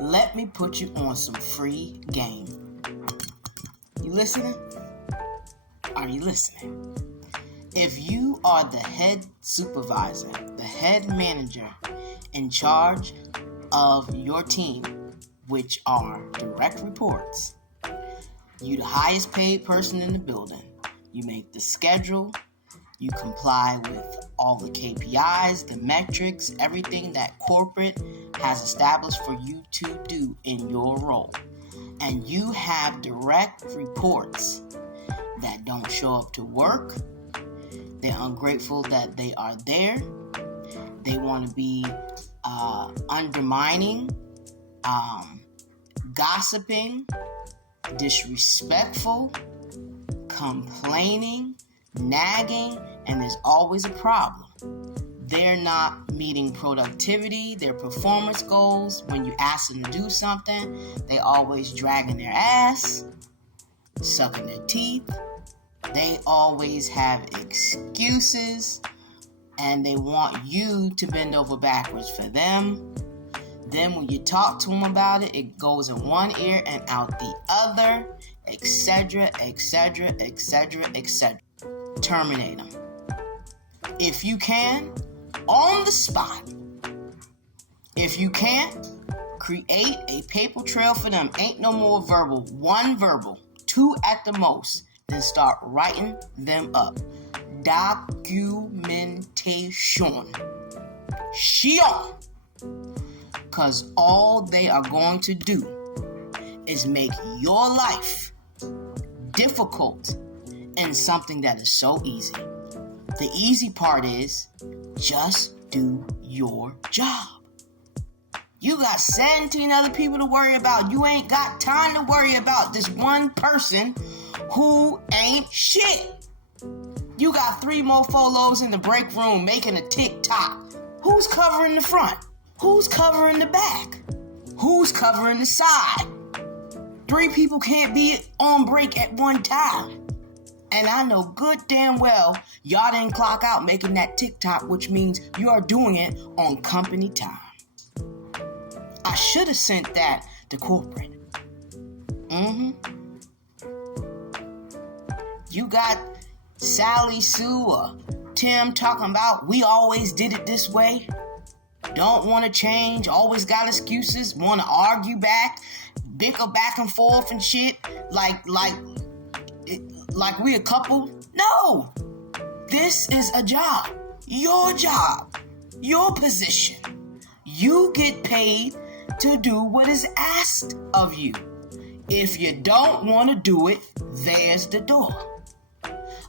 let me put you on some free game. You listening? Are you listening? If you are the head supervisor, the head manager in charge of your team, which are direct reports, you the highest paid person in the building, you make the schedule, you comply with all the KPIs, the metrics, everything that corporate has established for you to do in your role. And you have direct reports that don't show up to work. They're ungrateful that they are there. They want to be undermining, gossiping, disrespectful, complaining, nagging, and there's always a problem. They're not meeting productivity, their performance goals. When you ask them to do something, they always dragging their ass, sucking their teeth. They always have excuses, and they want you to bend over backwards for them. Then when you talk to them about it, it goes in one ear and out the other, etc., etc., etc., etc. Terminate them. If you can, on the spot. If you can't, create a paper trail for them. Ain't no more verbal. One verbal, two at the most. Then start writing them up. Documentation. Shion. Because all they are going to do is make your life difficult in something that is so easy. The easy part is just do your job. You got 17 other people to worry about. You ain't got time to worry about this one person who ain't shit. You got 3 more folos in the break room making a TikTok. Who's covering the front? Who's covering the back? Who's covering the side? 3 people can't be on break at one time. And I know good damn well y'all didn't clock out making that TikTok, which means you are doing it on company time. I should have sent that to corporate. You got Sally Sue or Tim talking about we always did it this way. Don't want to change, always got excuses, want to argue back, bicker back and forth and shit, like we a couple. No, this is a job, your position. You get paid to do what is asked of you. If you don't want to do it, there's the door.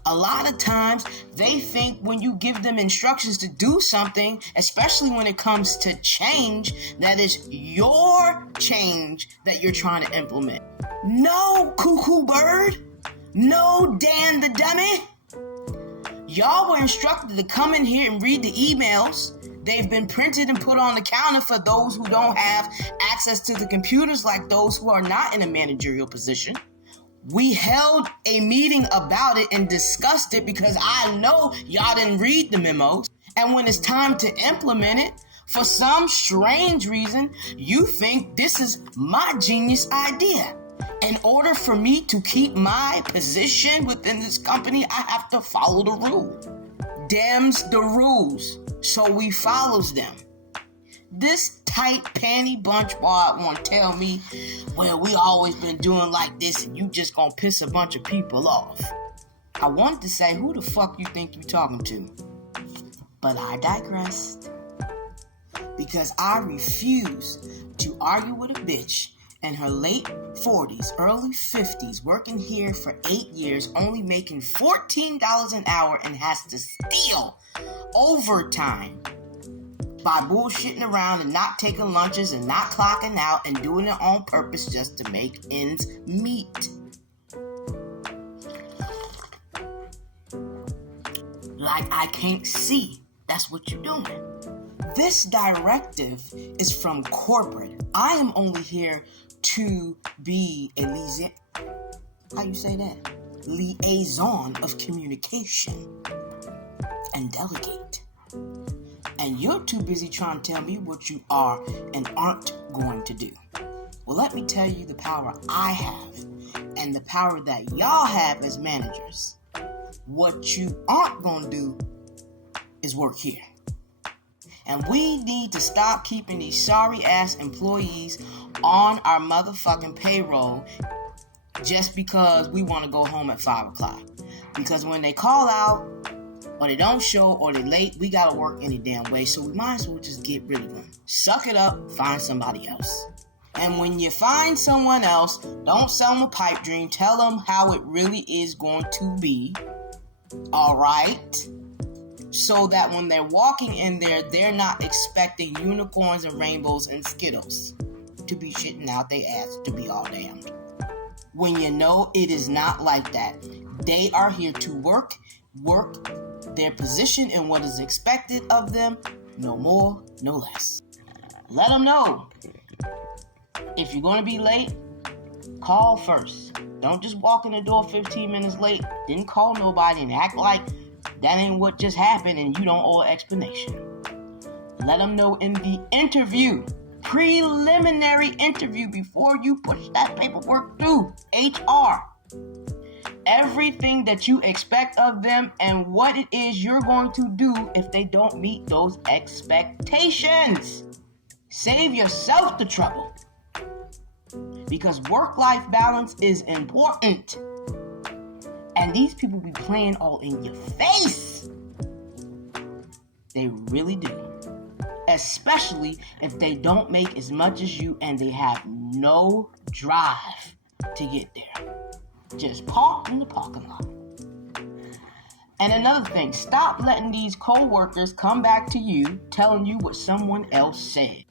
A lot of times, they think when you give them instructions to do something, especially when it comes to change, that is your change that you're trying to implement. No, cuckoo bird. No, Dan the dummy. Y'all were instructed to come in here and read the emails. They've been printed and put on the counter for those who don't have access to the computers like those who are not in a managerial position. We held a meeting about it and discussed it because I know y'all didn't read the memos. And when it's time to implement it, for some strange reason, you think this is my genius idea. In order for me to keep my position within this company, I have to follow the rule. Dem's the rules, so we follows them. This tight panty bunch boy want to tell me, well, we always been doing like this and you just gonna piss a bunch of people off. I wanted to say, who the fuck you think you talking to? But I digressed. Because I refuse to argue with a bitch in her late 40s, early 50s, working here for 8 years, only making $14 an hour and has to steal overtime by bullshitting around and not taking lunches and not clocking out and doing it on purpose just to make ends meet. Like I can't see. That's what you're doing. This directive is from corporate. I am only here to be a liaison of communication and delegate. And you're too busy trying to tell me what you are and aren't going to do. Well, let me tell you the power I have and the power that y'all have as managers. What you aren't going to do is work here. And we need to stop keeping these sorry-ass employees on our motherfucking payroll just because we want to go home at 5 o'clock. Because when they call out, or they don't show, or they're late, we got to work any damn way. So we might as well just get rid of them. Suck it up, find somebody else. And when you find someone else, don't sell them a pipe dream. Tell them how it really is going to be. All right? So that when they're walking in there, they're not expecting unicorns and rainbows and Skittles to be shitting out their ass to be all damned. When you know it is not like that. They are here to work their position and what is expected of them. No more, no less. Let them know. If you're going to be late, call first. Don't just walk in the door 15 minutes late, didn't call nobody and act like that ain't what just happened and you don't owe an explanation. Let them know in the interview, preliminary interview, before you push that paperwork through HR. Everything that you expect of them and what it is you're going to do if they don't meet those expectations. Save yourself the trouble. Because work-life balance is important. And these people be playing all in your face. They really do. Especially if they don't make as much as you and they have no drive to get there. Just park in the parking lot. And another thing, stop letting these co-workers come back to you telling you what someone else said.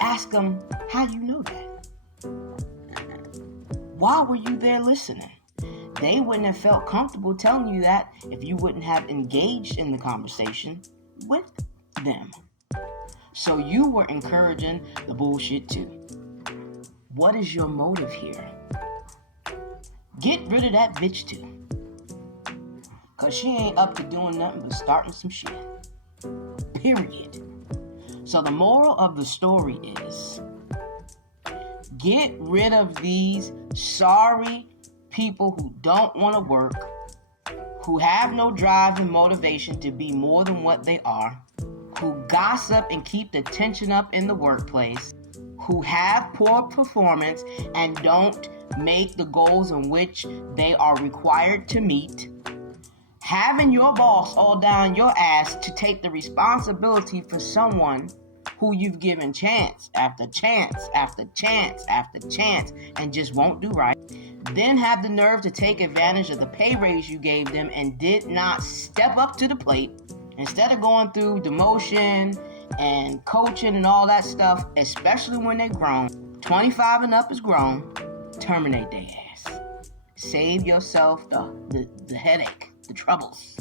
Ask them, how do you know that? Why were you there listening? They wouldn't have felt comfortable telling you that if you wouldn't have engaged in the conversation with them. So you were encouraging the bullshit too. What is your motive here? Get rid of that bitch too. Cause she ain't up to doing nothing but starting some shit. Period. So the moral of the story is, get rid of these sorry people who don't want to work, who have no drive and motivation to be more than what they are, who gossip and keep the tension up in the workplace, who have poor performance and don't make the goals in which they are required to meet, having your boss all down your ass to take the responsibility for someone who you've given chance after chance after chance after chance and just won't do right, then have the nerve to take advantage of the pay raise you gave them and did not step up to the plate. Instead of going through demotion and coaching and all that stuff, especially when they're grown, 25 and up is grown, terminate their ass. Save yourself the headache, the troubles.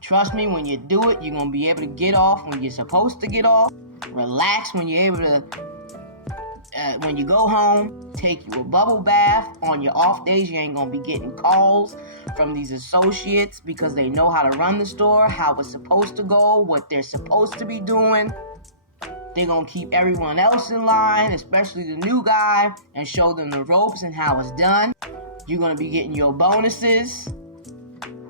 Trust me, when you do it, you're going to be able to get off when you're supposed to get off. Relax when you're able to, when you go home, take you a bubble bath. On your off days, you ain't going to be getting calls from these associates because they know how to run the store, how it's supposed to go, what they're supposed to be doing. They're going to keep everyone else in line, especially the new guy, and show them the ropes and how it's done. You're going to be getting your bonuses.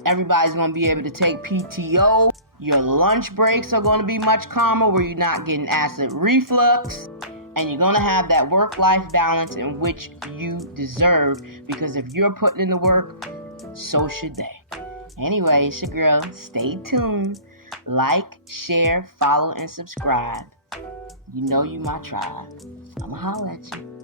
Everybody's going to be able to take PTO. Your lunch breaks are going to be much calmer where you're not getting acid reflux. And you're going to have that work-life balance in which you deserve. Because if you're putting in the work, so should they. Anyway, it's your girl. Stay tuned. Like, share, follow, and subscribe. You know you my tribe. I'ma holler at you.